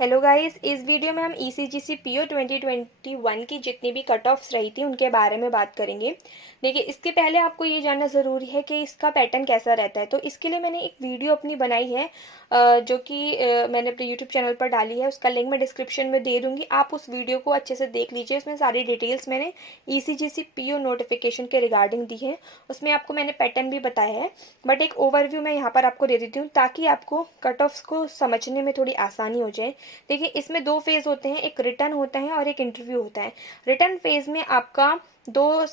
Hello guys, इस video में हम ईसीजीसी पीओ 2021 की जितनी भी कट ऑफ्स रही थी उनके बारे में बात करेंगे। देखिए, इसके पहले आपको ये जानना ज़रूरी है कि इसका पैटर्न कैसा रहता है। तो इसके लिए मैंने एक वीडियो अपनी बनाई है जो कि मैंने अपने यूट्यूब चैनल पर डाली है। उसका लिंक मैं डिस्क्रिप्शन में दे दूँगी, आप उस वीडियो को अच्छे से देख लीजिए। उसमें सारी डिटेल्स मैंने ईसीजीसी पीओ नोटिफिकेशन के रिगार्डिंग दी है। उसमें आपको मैंने पैटर्न भी बताया है, बट एक ओवरव्यू मैं यहाँ पर आपको दे देती हूँ ताकि आपको कट ऑफ्स को समझने में थोड़ी आसानी हो जाए। देखिए, इसमें दो फेज होते हैं, एक रिटर्न होता है और एक इंटरव्यू होता है। रिटर्न फेज में आपका दो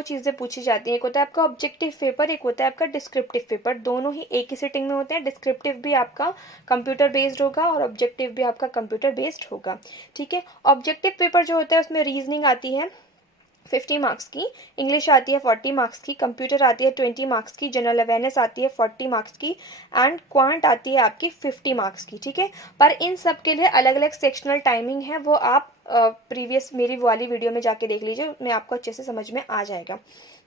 चीज़ें पूछी जाती हैं। एक होता है आपका ऑब्जेक्टिव पेपर, एक होता है आपका डिस्क्रिप्टिव पेपर। दोनों ही एक ही सिटिंग में होते हैं। डिस्क्रिप्टिव भी आपका कंप्यूटर बेस्ड होगा और ऑब्जेक्टिव भी आपका कंप्यूटर बेस्ड होगा। ठीक है, ऑब्जेक्टिव पेपर जो होता है उसमें रीजनिंग आती है 50 मार्क्स की, इंग्लिश आती है 40 मार्क्स की, कंप्यूटर आती है 20 मार्क्स की, जनरल अवेयरनेस आती है 40 मार्क्स की एंड क्वांट आती है आपकी 50 मार्क्स की। ठीक है, पर इन सब के लिए अलग अलग सेक्शनल टाइमिंग है, वो आप प्रीवियस मेरी वाली वीडियो में जाके देख लीजिए, उसमें आपको अच्छे से समझ में आ जाएगा।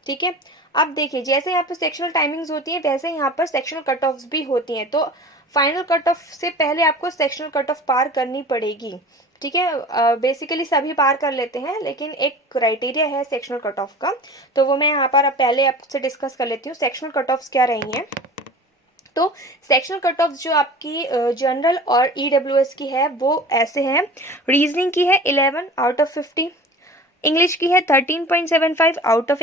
ठीक है, अब देखिए, जैसे यहाँ पर सेक्शनल टाइमिंग्स होती हैं वैसे यहाँ पर सेक्शनल कट ऑफ्स भी होती हैं। तो फाइनल कट ऑफ से पहले आपको सेक्शनल कट ऑफ पार करनी पड़ेगी। ठीक है, बेसिकली सभी पार कर लेते हैं, लेकिन एक क्राइटेरिया है सेक्शनल कट ऑफ का, तो वो मैं यहाँ पर अब पहले आपसे डिस्कस कर लेती हूँ। सेक्शनल कट ऑफ्स क्या रही हैं। तो सेक्शनल कट ऑफ जो आपकी जनरल और ईडब्ल्यूएस की है वो ऐसे हैं। रीजनिंग की है 11 आउट ऑफ 50, इंग्लिश की है 13.75 आउट ऑफ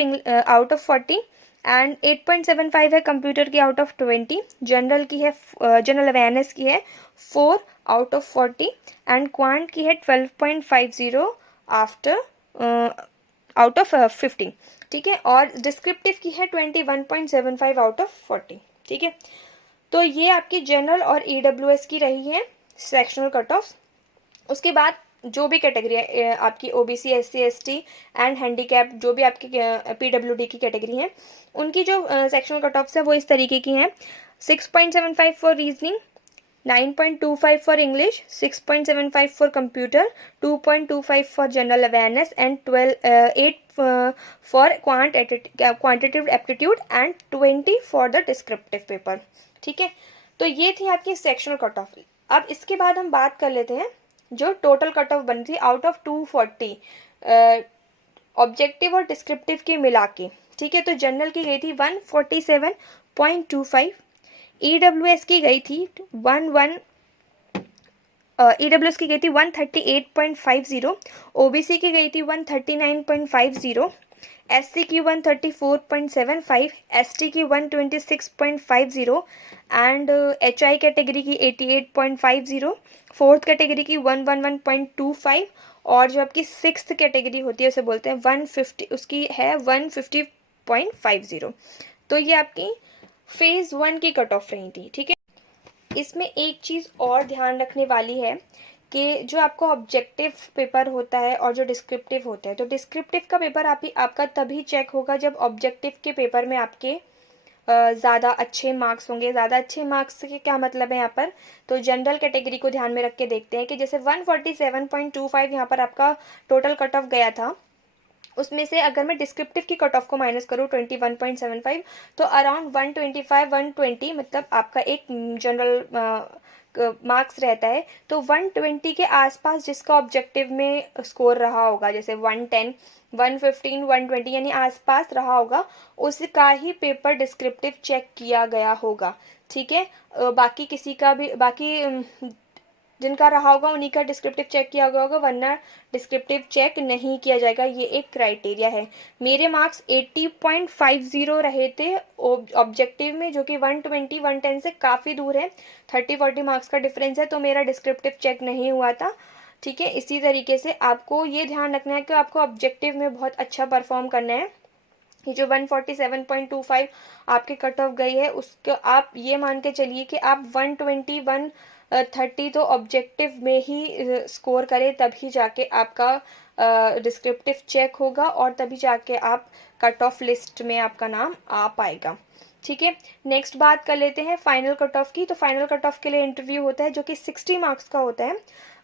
40 एंड 8.75 है कंप्यूटर की आउट ऑफ 20। जनरल की है जनरल अवेयरनेस की है 4 आउट ऑफ 40 एंड क्वांट की है 12.50 आफ्टर आउट ऑफ 50। ठीक है, और डिस्क्रिप्टिव की है 21.75 आउट ऑफ 40। ठीक है, तो ये आपकी जनरल और ईडब्ल्यूएस की रही है सेक्शनल कट ऑफ। उसके बाद जो भी कैटेगरी है आपकी OBC, SC, ST and handicap, जो भी आपकी पीडब्ल्यूडी की कैटेगरी है, उनकी जो सेक्शनल कट ऑफ्स है वो इस तरीके की हैं। 6.75 for reasoning, 9.25 for English, 6.75 for computer, 2.25 for general awareness and 8 for quantitative aptitude and 20 for the descriptive paper. ठीक है, तो ये थी आपकी सेक्शनल कट ऑफ। अब इसके बाद हम बात कर लेते हैं जो टोटल कट ऑफ बनी थी आउट ऑफ 240 ऑब्जेक्टिव और डिस्क्रिप्टिव की मिला के। ठीक है, तो जनरल की गई थी 147.25, ईडब्ल्यूएस की गई थी 138.50, ओबीसी की गई थी 139.50, एससी की 134.75, एसटी की 126.50 एंड एचआई कैटेगरी की 88.50, फोर्थ कैटेगरी की 111.25 और जो आपकी सिक्स्थ कैटेगरी होती है उसे बोलते हैं 150, उसकी है 150.50। तो ये आपकी फेज 1 की कट ऑफ रही थी। ठीक है, इसमें एक चीज़ और ध्यान रखने वाली है कि जो आपका ऑब्जेक्टिव पेपर होता है और जो डिस्क्रिप्टिव होता है, तो डिस्क्रिप्टिव का पेपर आपका तभी चेक होगा जब ऑब्जेक्टिव के पेपर में आपके ज़्यादा अच्छे मार्क्स होंगे। ज़्यादा अच्छे मार्क्स के क्या मतलब है यहाँ पर, तो जनरल कैटेगरी को ध्यान में रख के देखते हैं कि जैसे 147.25 यहाँ पर आपका टोटल कट ऑफ गया था, उसमें से अगर मैं डिस्क्रिप्टिव की कट ऑफ को माइनस करूँ 21.75, तो अराउंड 125-120 मतलब आपका एक जनरल मार्क्स रहता है। तो 120 के आसपास जिसका ऑब्जेक्टिव में स्कोर रहा होगा, जैसे 110, 115, 120 यानी आसपास रहा होगा, उसका ही पेपर डिस्क्रिप्टिव चेक किया गया होगा। ठीक है, बाकी किसी का भी, बाकी जिनका रहा होगा उन्हीं का डिस्क्रिप्टिव चेक किया गया होगा, वरना डिस्क्रिप्टिव चेक नहीं किया जाएगा। ये एक क्राइटेरिया है। मेरे मार्क्स 80.50 रहे थे ऑब्जेक्टिव में, जो कि 120, 110 से काफ़ी दूर है, 30-40 मार्क्स का डिफरेंस है, तो मेरा डिस्क्रिप्टिव चेक नहीं हुआ था। ठीक है, इसी तरीके से आपको ये ध्यान रखना है कि आपको ऑब्जेक्टिव में बहुत अच्छा परफॉर्म करना है। ये जो 147.25 आपके कट ऑफ गई है, उसको आप ये मान के चलिए कि आप 120, 130 तो ऑब्जेक्टिव में ही स्कोर करें, तभी जाके आपका डिस्क्रिप्टिव चेक होगा और तभी जाके आप कट ऑफ लिस्ट में आपका नाम आ पाएगा। ठीक है, नेक्स्ट बात कर लेते हैं फाइनल कट ऑफ की। तो फाइनल कट ऑफ के लिए इंटरव्यू होता है जो कि 60 मार्क्स का होता है,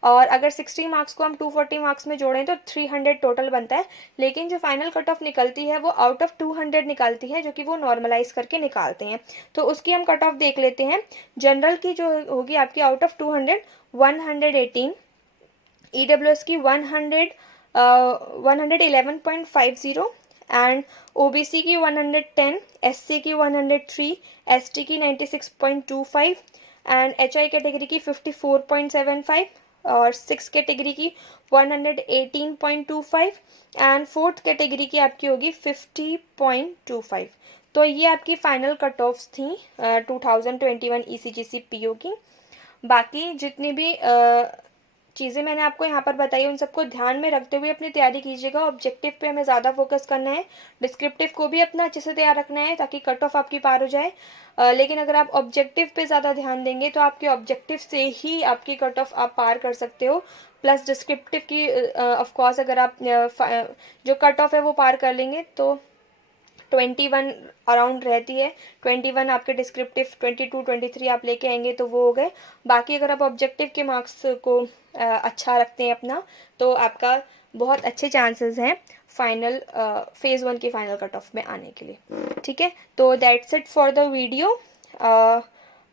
और अगर 60 मार्क्स को हम 240 मार्क्स में जोड़ें तो 300 टोटल बनता है। लेकिन जो फाइनल कट ऑफ निकलती है वो आउट ऑफ 200 निकलती है, जो कि वो नॉर्मलाइज करके निकालते हैं। तो उसकी हम कट ऑफ देख लेते हैं। जनरल की जो होगी आपकी आउट ऑफ 200, 118, EWS की 111.50 एंड OBC की 110, SC की 103, ST की 96.25 एंड HI कैटेगरी की 54.75 और 6 कैटेगरी की 118.25 एंड 4th कैटेगरी की आपकी होगी 50.25। तो ये आपकी फाइनल कट ऑफ्स थी 2021 ECGC PO की। बाकी जितनी भी चीज़ें मैंने आपको यहाँ पर बताई उन सबको ध्यान में रखते हुए अपनी तैयारी कीजिएगा। ऑब्जेक्टिव पे हमें ज़्यादा फोकस करना है, डिस्क्रिप्टिव को भी अपना अच्छे से तैयार रखना है ताकि कट ऑफ आपकी पार हो जाए। लेकिन अगर आप ऑब्जेक्टिव पे ज़्यादा ध्यान देंगे तो आपके ऑब्जेक्टिव से ही आपकी कट ऑफ आप पार कर सकते हो। प्लस डिस्क्रिप्टिव की ऑफ कोर्स अगर आप जो कट ऑफ है वो पार कर लेंगे तो 21 अराउंड रहती है। 21 आपके डिस्क्रिप्टिव, 22 23 आप लेके आएंगे तो वो हो गए। बाकी अगर आप ऑब्जेक्टिव के मार्क्स को अच्छा रखते हैं अपना तो आपका बहुत अच्छे चांसेस हैं फाइनल फेज़ 1 की फाइनल कट ऑफ में आने के लिए। ठीक है, तो that's it for the video.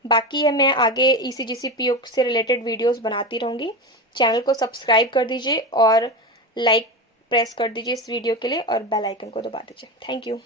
बाकी है मैं आगे ECGC PO से रिलेटेड वीडियोस बनाती रहूँगी। चैनल को सब्सक्राइब कर दीजिए और लाइक प्रेस कर दीजिए इस वीडियो के लिए और बेल आइकन को दबा दीजिए। Thank you.